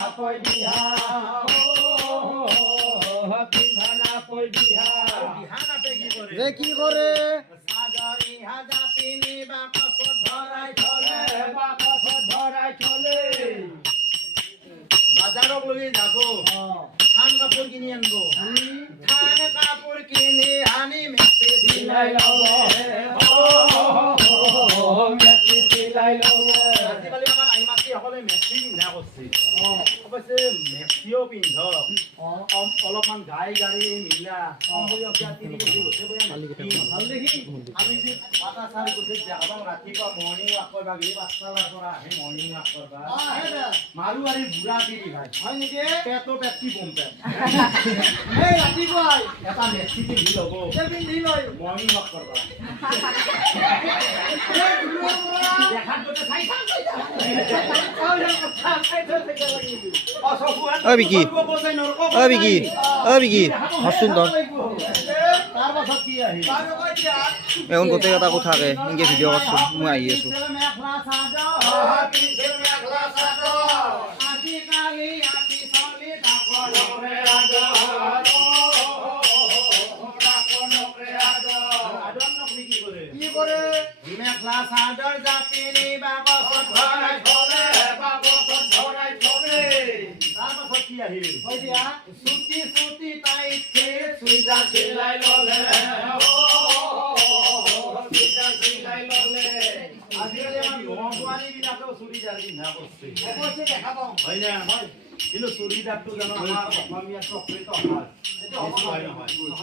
কই বিহা পিন্ধানা কই বিহা বিহানাতে কি করে যে কি করে সাজারি হাজা পিনি বাকস ধরাই চলে বাকস ধরাই চলে বাজারক লই যাব থান কাপড় কিনি আনবো থান কাপড় কিনি আনি মেসে দিলাই লবে মেসি দিলাই লবে আজিকালি আমাৰ আইমাতি সকলে মেসি পিন্ধা করছে অবশ্যে মেসিও পিন্ধ অলপমান গাই গাড়ি মিলা সম্বয়সীয়া তিনি কেজি হতে ভাল দেখি আমি যে পাতা চাৰ গৈছে যাওঁ ৰাতিপুৱা মৰ্ণিং ৱাক কৰিব গ'লে 5টাৰ পৰা আহে মৰ্ণিং ৱাক কৰবা মাৰুৱাৰী বুঢ়া তিৰি ভাই হয় নেকি পেটো পেটি বম পেট এই ৰাতিপুৱাই এটা মেচি পিন্ধি ল'ব পিন্ধি লৈ মৰ্ণিং ৱাক কৰবা দেখাত গতে চাই ও বিকি ও বিকি সুন্দর এখন গোটেই এটা কথাকে এনেকে ভিডিঅ' করছো মই আহি আছো মেখলা চাদৰ জাপিনি বাকচত ভৰাই থলে বাকচত ভৰাই থলে তাৰপাছত কি আহিল হয় দিয়া চুটি চুটি টাইটকে চুইদাৰ চিলাই ললে চুইদাৰ চিলাই ললে আজিকালি আমাৰ লংৱানী বিলাকেও চুৰিদাৰ পিন্ধা কৰিছে অৱশ্যে দেখা পাওঁ হয় না কিন্তু চুৰিদাৰটো জানো আমাৰ অসমীয়া চক্ৰিত হয়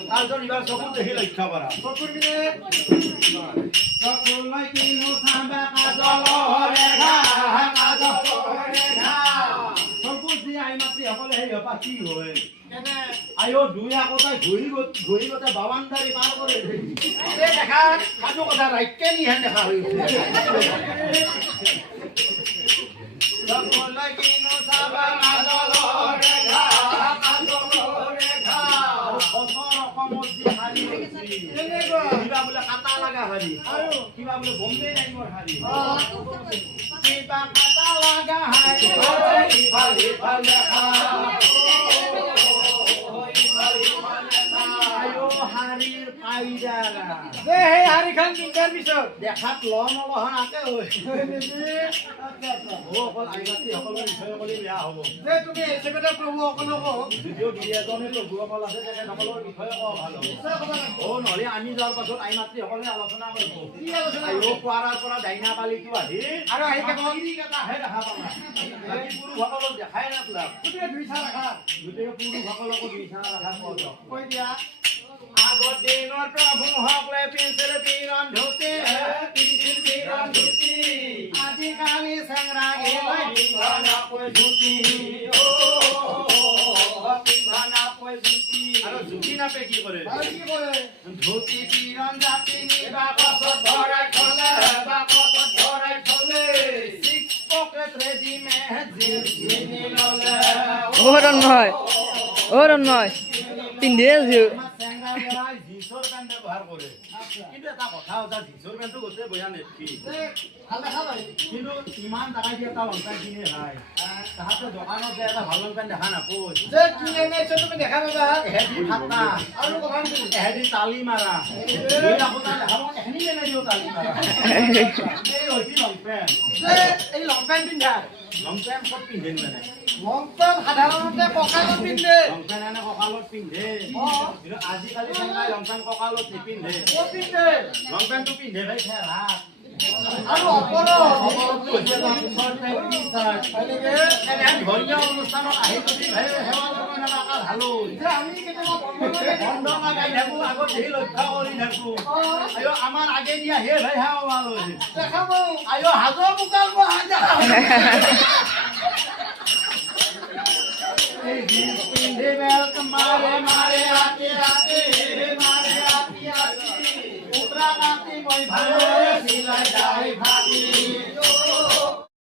তাৰজন ইবাৰ চকুত দেখি লক্ষ্য কৰা চকুৰ পিনে চকুলৈ কিনো চাবা কাজলৰ ৰেখা কাজলৰ ৰেখা চকুত যি আইমাতৃ সকলে সেই হপা কি হয় আইও দুই আগতাই ঘূৰি গতে বাবানদাৰী পাৰ কৰে দেখা সাধু কথা ৰাইকে নিহেন দেখা হৈছে চকুলৈ কিনো চাবা কাজলৰ ৰেখা কাজলৰ ৰেখা অসমত যি শাৰী কিবা বোলে কাটা লগা শাৰী আৰু কিবা বোলে বম্বে টাইমৰ শাৰী কিবা কাটা লগা শাৰী ইফালে ইফালে শাৰীৰ পাইজাৰা যে সেই শাৰীখন পিন্ধাৰ পিছত দেখাত লহন আকে হয় অকল আইমাতৃ সকলৰ বিষয়ে ক'লে বেয়া হ'ব যে তুমি এচেবেটা প্ৰভুসকলক যদিও দুই এজনে প্ৰভুসকল আছে তেখেতসকলৰ বিষয়ে কোৱা ভাল হ'ব নহ'লে আমি যোৱাৰ পাছত আইমাতৃসকলে আলোচনা কৰিব পুৱাৰাৰ পৰা ডাইনা পালিটো আহি আৰু আহি কেইটাহে দেখা পালা পুৰুষসকলক দেখাই নাপালা গোটেই পুৰুষসকলকো দুই চাৰা ৰাখা কৈ দিয়া আগৰ দিনৰ প্ৰভু সকলে পিন্ধিছিল পিৰণ ধুতি পিন্ধিছিল পিৰণ ধুতি আজিকালি চেংৰা গেলাই পিন্ধানাকৈ ধুতি পিন্ধানাকৈ ধুতি আৰু ধুতি নাপে কি কৰে ধুতি পিৰণ জাতি বাকচত ভৰাই থলে বাকচত ভৰাই থলে ছিক্স পকেট ৰেডিমেড জিন্স কিনি ললে নহয় পিন্ধে আছো জিন্সৰ পেণ্ট ব্যৱহাৰ কৰে কিন্তু এটা কথা হৈছে জিন্সৰ পেণ্টটো গোটেই বয়া নেকি কিন্তু ইমান টকা দি এটা লং পেণ্ট কিনে খায় তাহাঁতে দোকানত যে এটা ভাল লং পেণ্ট দেখা নাপোয় তুমি দেখা পাবা এহেদি ফাটা আৰু এহেদি তালি মাৰা আপোনাৰ দেখাব এখিনি কেনে দিওঁ তালি মাৰা এই হৈছে লং পেণ্ট এই লং পেণ্ট পিন্ধা লং পেণ্ট ক'ত পিন্ধে মানে লং পেণ্ট সাধাৰণতে কঁকালত পিন্ধে লং পেণ্ট এনে কঁকালত পিন্ধে কিন্তু আজিকালি লং পেণ্ট কঁকালত নিপিন্ধে ক'ত পিন্ধে লং পেণ্টটো পিন্ধে ভাই খেলা আৰু অপৰতো হৈছে শৰ্ট পেণ্ট টি চাৰ্ট এনে ধৰ্মীয় অনুষ্ঠানত আহি যদি ভাই সেৱা জনাই নাকা ভালো আমি কেতিয়াবা বন্ধ লগাই থাকো আগত ধৰি লক্ষ্য কৰি থাকো আয়ো আমাৰ আগে দিয়া হে ভাই হা ভাল হৈছে দেখাব আয়ো হাজৰ মুকাল হাজা পিন্ধে বেল্ট মাৰে মাৰে আতি আতি মাৰে আতি আতি উত্তৰা কাটি মই ভাই চিলাই যাই